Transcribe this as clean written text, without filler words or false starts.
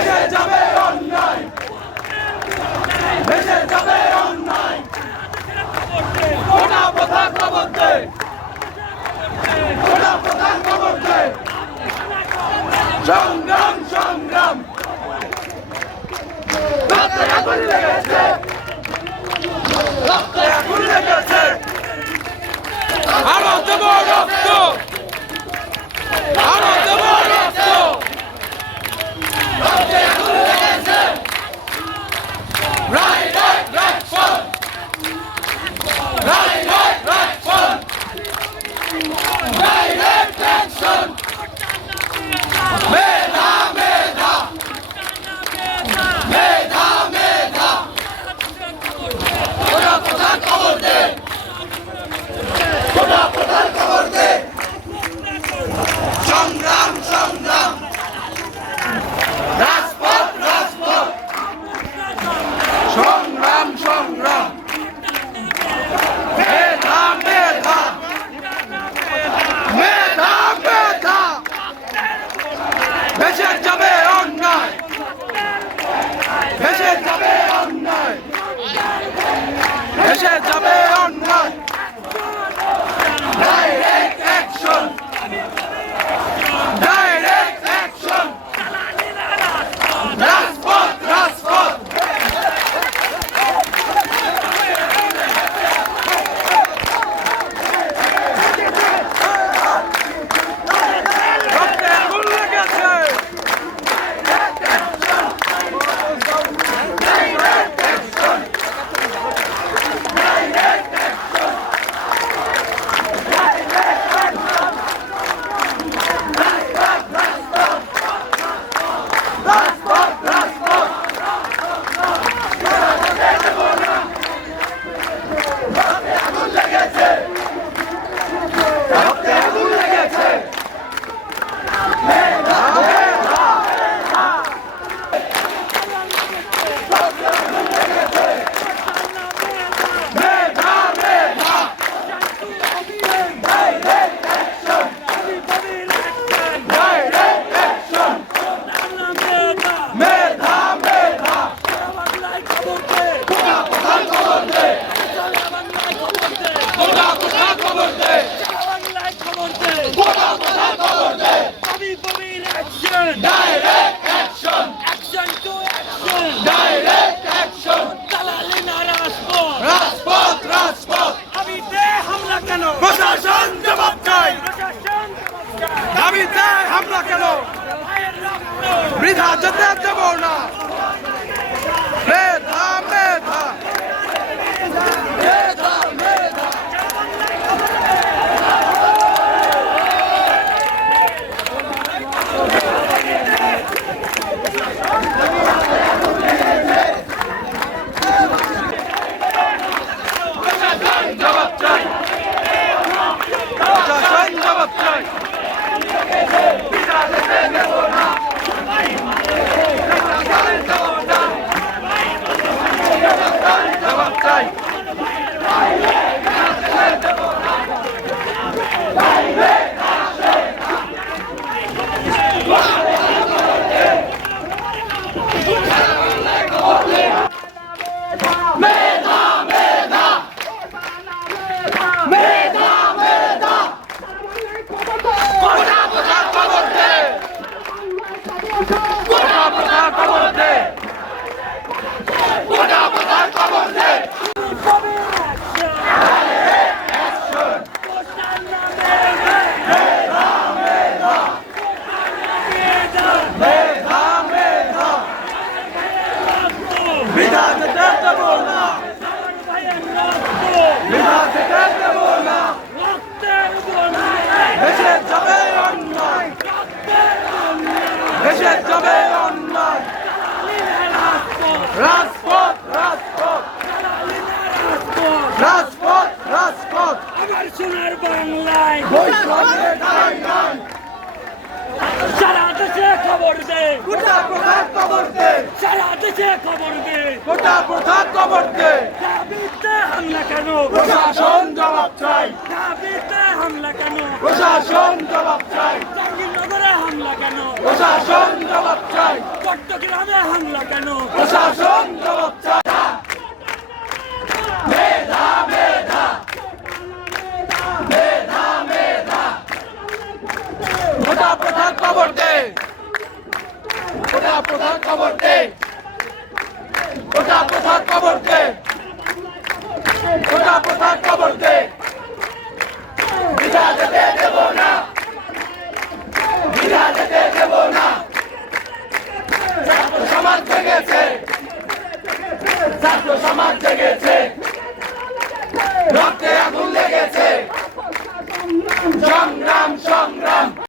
ভেসে যাবে অন্যায়, ভেসে যাবে অন্যায়, কোটা প্রথা খবর দে, কোটা প্রথা খবর দে, সংগ্রাম সংগ্রাম রক্তে আগুন লেগেছে, রক্তে আগুন লেগেছে, আরো দেব রক্ত, আরো দেব রক্ত, রক্তে আগুন লেগেছে, right right right for, right right right for, direct action, মেধা মেধা, মেধা মেধা, কোটা প্রধান খবর দে, কোটা প্রধান খবর দে, সংগ্রাম সংগ্রাম, রাজপথ রাজপথ, সংগ্রাম সংগ্রাম, মেধা মেধা, মেধা মেধা, ভেসে যাবে অন্যায়, ভেসে যাবে অন্যায়, ভেসে যাবে অন্যায়, ডাইরেক্ট অ্যাকশন, ডাইরেক্ট অ্যাকশন, রাজপথ রাজপথ, রক্তে আগুন লেগেছে, রাজপথ রাজপথ, রক্তে আগুন লেগেছে, রক্তে আগুন লেগেছে, মেধা মেধা, মেধা মেধা, ডাইরেক্ট অ্যাকশন, ডাইরেক্ট অ্যাকশন, মেধা মেধা, কোটা প্রধান খবর দে, কোটা প্রধান খবর দে, কোটা প্রধান খবর দে, ডাইরেক্ট অ্যাকশন, ডাইরেক্ট অ্যাকশন, রাজপথ রাজপথ, প্রশাসন জবাব চাই, দাবিতে হামলা কেন, বৃথা যেতে দেব না, মেধা মেধা, মেধা মেধা, প্রশাসন জবাব চাই, প্রশাসন জবাব চাই, বৃথা যেতে দেব না, জবাব চাই, মেধা মেধা, মেধা মেধা, কোটা প্রধান খবর দে, কোটা প্রধান খবর দে, কোটা প্রধান খবর দে, মেধা মেধা, বৃথা যেতে দেব না, বৃথা যেতে দেব না, ভেসে যাবে অন্যায়, ভেসে যাবে অন্যায়, রাজপথ রাজপথ, রাজপথ রাজপথ, আমার সোনার বাংলায় বৈষম্যের ঠাঁই নাই, সারা দেশে খবর দে, কোটা প্রধান খবর দে, সারা দেশে খবর দে, কোটা প্রধান খবর দে, দাবিতে হামলা কেন, প্রশাসন জবাব চাই, দাবিতে হামলা কেন, প্রশাসন জবাব চাই, জাহাঙ্গীরনগরে হামলা কেন, কেন প্রশাসন জবাব চাই, চট্টগ্রামে হামলা কেন প্রশাসন জবাব চাই। মেধা মেধা মেধা মেধা ওটা প্রধান খবর দে, ওটা প্রধান খবর দে, ওটা প্রধান খবর দে, ওটা প্রধান খবর দে। বিধা যেতে দেব না, বিধা যেতে দেব না। ছাত্র সমাজ জেগেছে, ছাত্র সমাজ জেগেছে, রক্তে আগুন লেগেছে, সংগ্রাম সংগ্রাম।